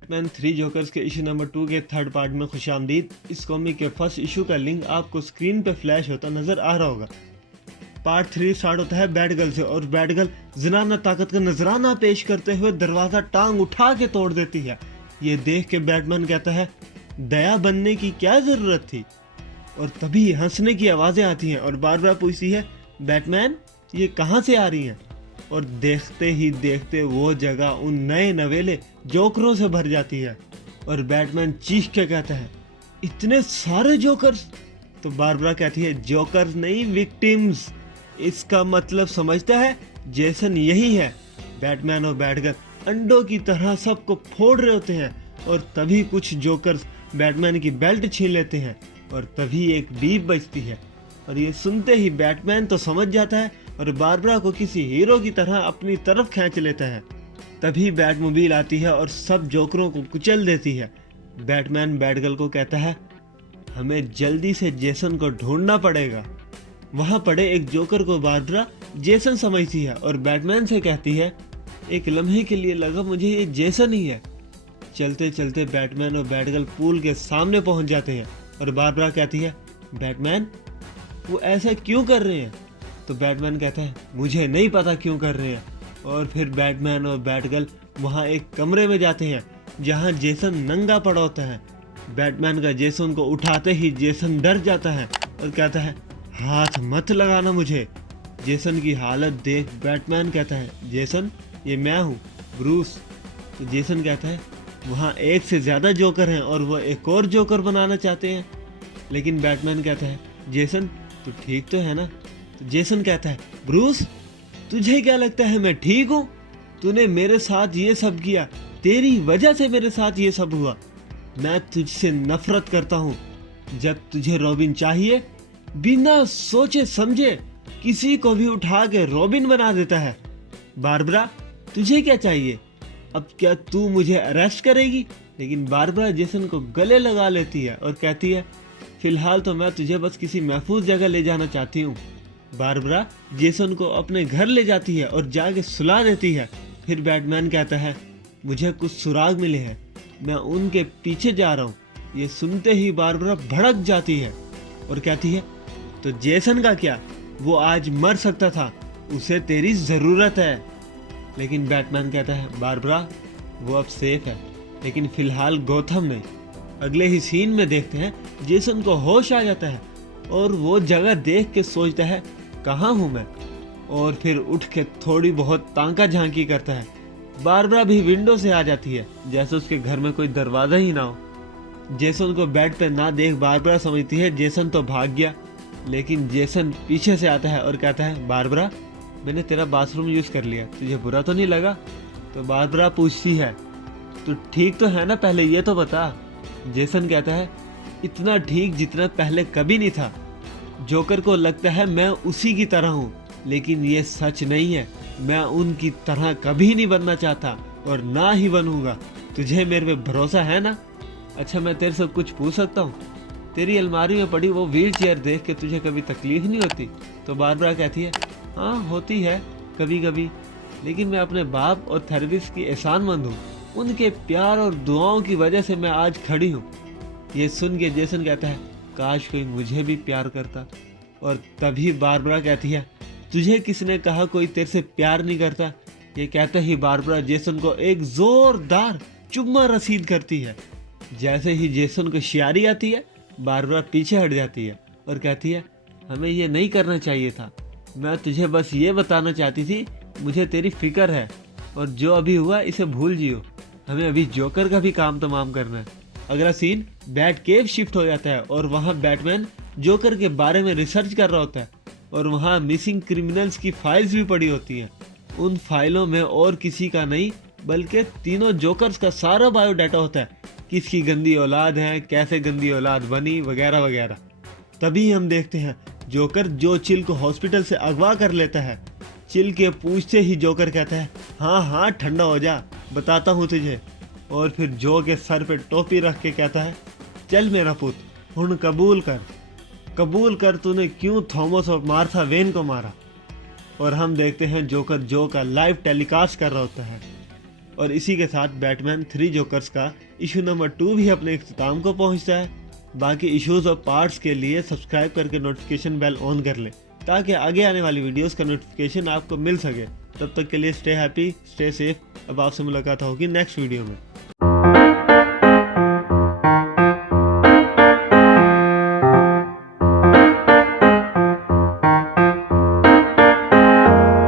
Batman 3 jokers के issue number 2 के third part में खुशामदीद। इस कॉमिक के फर्स्ट इशू का लिंक आपको स्क्रीन पे फ्लैश होता नजर आ रहा होगा। पार्ट 3 स्टार्ट होता है बैटगर्ल से और बैटगर्ल ज़नाना ताकत का नजराना पेश करते हुए दरवाज़ा टांग उठा के तोड़ देती है। ये देख के बैटमैन कहता है दया बनने की क्या ज़रूरत थी। और तभी हंसने की आवाज़ें आती हैं और बार बार पूछती है बैटमैन ये कहाँ से आ रही हैं। और देखते ही देखते वो जगह उन नए नवेले जोकरों से भर जाती है और बैटमैन चीख के कहता है इतने सारे जोकर्स। तो बारबरा कहती है जोकर्स नहीं विक्टिम्स। इसका मतलब समझता है जेसन यही है। बैटमैन और बैटगर्ल अंडों की तरह सबको फोड़ रहे होते हैं और तभी कुछ जोकर्स बैटमैन की बेल्ट छीन लेते हैं और तभी एक बीप बजती है। और ये सुनते ही बैटमैन तो समझ जाता है और बारबरा को किसी हीरो की तरह अपनी तरफ खींच लेता है। तभी बैटमोबाइल आती है और सब जोकरों को कुचल देती है। बैटमैन बैटगर्ल को कहता है हमें जल्दी से जेसन को ढूंढना पड़ेगा। वहाँ पड़े एक जोकर को बारबरा जेसन समझती है और बैटमैन से कहती है एक लम्हे के लिए लगा मुझे ये जेसन ही है। चलते चलते बैटमैन और बैटगर्ल पूल के सामने पहुँच जाते हैं और बारबरा कहती है बैटमैन वो ऐसा क्यों कर रहे हैं। तो बैटमैन कहता है मुझे नहीं पता क्यों कर रहे हैं। और फिर बैटमैन और बैटगर्ल वहाँ एक कमरे में जाते हैं जहाँ जेसन नंगा पड़ा होता है। बैटमैन का जेसन को उठाते ही जेसन डर जाता है और कहता है हाथ मत लगाना मुझे। जेसन की हालत देख बैटमैन कहता है जेसन ये मैं हूँ ब्रूस। तो जेसन कहता है वहाँ एक से ज़्यादा जोकर हैं और वो एक और जोकर बनाना चाहते हैं। लेकिन बैटमैन कहता है जेसन तू ठीक तो है ना। तो जेसन कहता है ब्रूस तुझे क्या लगता है मैं ठीक हूँ। तूने मेरे साथ ये सब किया, तेरी वजह से मेरे साथ ये सब हुआ। मैं तुझसे नफरत करता हूँ। जब तुझे रॉबिन चाहिए बिना सोचे समझे किसी को भी उठा के रॉबिन बना देता है। बारबरा तुझे क्या चाहिए, अब क्या तू मुझे अरेस्ट करेगी। लेकिन बारबरा जेसन को गले लगा लेती है और कहती है फिलहाल तो मैं तुझे बस किसी महफूज जगह ले जाना चाहती हूँ। बारबरा जेसन को अपने घर ले जाती है और जाके सुला देती है। फिर बैटमैन कहता है मुझे कुछ सुराग मिले हैं, मैं उनके पीछे जा रहा हूँ। ये सुनते ही बारबरा भड़क जाती है और कहती है तो जेसन का क्या, वो आज मर सकता था, उसे तेरी ज़रूरत है। लेकिन बैटमैन कहता है बारबरा वो अब सेफ है, लेकिन फिलहाल गोथम नहीं। अगले ही सीन में देखते हैं जेसन को होश आ जाता है और वो जगह देख के सोचता है कहाँ हूँ मैं। और फिर उठ के थोड़ी बहुत तांका झांकी करता है। बारबरा भी विंडो से आ जाती है जैसे उसके घर में कोई दरवाज़ा ही ना हो। जेसन को बेड पे ना देख बारबरा समझती है जेसन तो भाग गया। लेकिन जेसन पीछे से आता है और कहता है बारबरा मैंने तेरा बाथरूम यूज़ कर लिया, तुझे बुरा तो नहीं लगा। तो बारबरा पूछती है तू ठीक तो है ना, पहले ये तो बता। जेसन कहता है इतना ठीक जितना पहले कभी नहीं था। जोकर को लगता है मैं उसी की तरह हूँ, लेकिन ये सच नहीं है। मैं उनकी तरह कभी नहीं बनना चाहता और ना ही बनूंगा। तुझे मेरे पे भरोसा है ना। अच्छा मैं तेरे से कुछ पूछ सकता हूँ, तेरी अलमारी में पड़ी वो व्हील चेयर देख के तुझे कभी तकलीफ नहीं होती। तो बारबरा कहती है हाँ होती है कभी कभी, लेकिन मैं अपने बाप और थेरेपिस्ट की एहसानमंद हूँ। उनके प्यार और दुआओं की वजह से मैं आज खड़ी हूँ। ये सुन के जेसन कहता है काश कोई मुझे भी प्यार करता। और तभी बारबरा कहती है तुझे किसने कहा कोई तेरे से प्यार नहीं करता। ये कहते ही बारबरा जेसन को एक जोरदार चुम्मा रसीद करती है। जैसे ही जेसन को शियारी आती है बारबरा पीछे हट जाती है और कहती है हमें ये नहीं करना चाहिए था। मैं तुझे बस ये बताना चाहती थी मुझे तेरी फिक्र है और जो अभी हुआ इसे भूल जियो। हमें अभी जोकर का भी काम तमाम करना है। अगला सीन बैट केव शिफ्ट हो जाता है और वहाँ बैटमैन जोकर के बारे में रिसर्च कर रहा होता है और वहाँ मिसिंग क्रिमिनल्स की फाइल्स भी पड़ी होती हैं। उन फाइलों में और किसी का नहीं बल्कि तीनों जोकर्स का सारा बायोडाटा होता है, किसकी गंदी औलाद है, कैसे गंदी औलाद बनी, वगैरह वगैरह। तभी हम देखते हैं जोकर जो चिल को हॉस्पिटल से अगवा कर लेता है। चिल के पूछते ही जोकर कहता है हाँ हाँ ठंडा हो जा, बताता हूँ तुझे। और फिर जो के सर पे टोपी रख के कहता है चल मेरा पुत हुण कबूल कर तूने क्यों थॉमस और मार्था वेन को मारा। और हम देखते हैं जोकर जो का लाइव टेलीकास्ट कर रहा होता है। और इसी के साथ बैटमैन 3 जोकर्स का इशू नंबर 2 भी अपने इख्तिताम को पहुंचता है। बाकी इश्यूज और पार्ट्स के लिए सब्सक्राइब करके नोटिफिकेशन बेल ऑन कर लें ताकि आगे आने वाली वीडियोस का नोटिफिकेशन आपको मिल सके। तब तक के लिए स्टे हैप्पी, स्टे सेफ। अब आपसे मुलाकात होगी नेक्स्ट वीडियो में।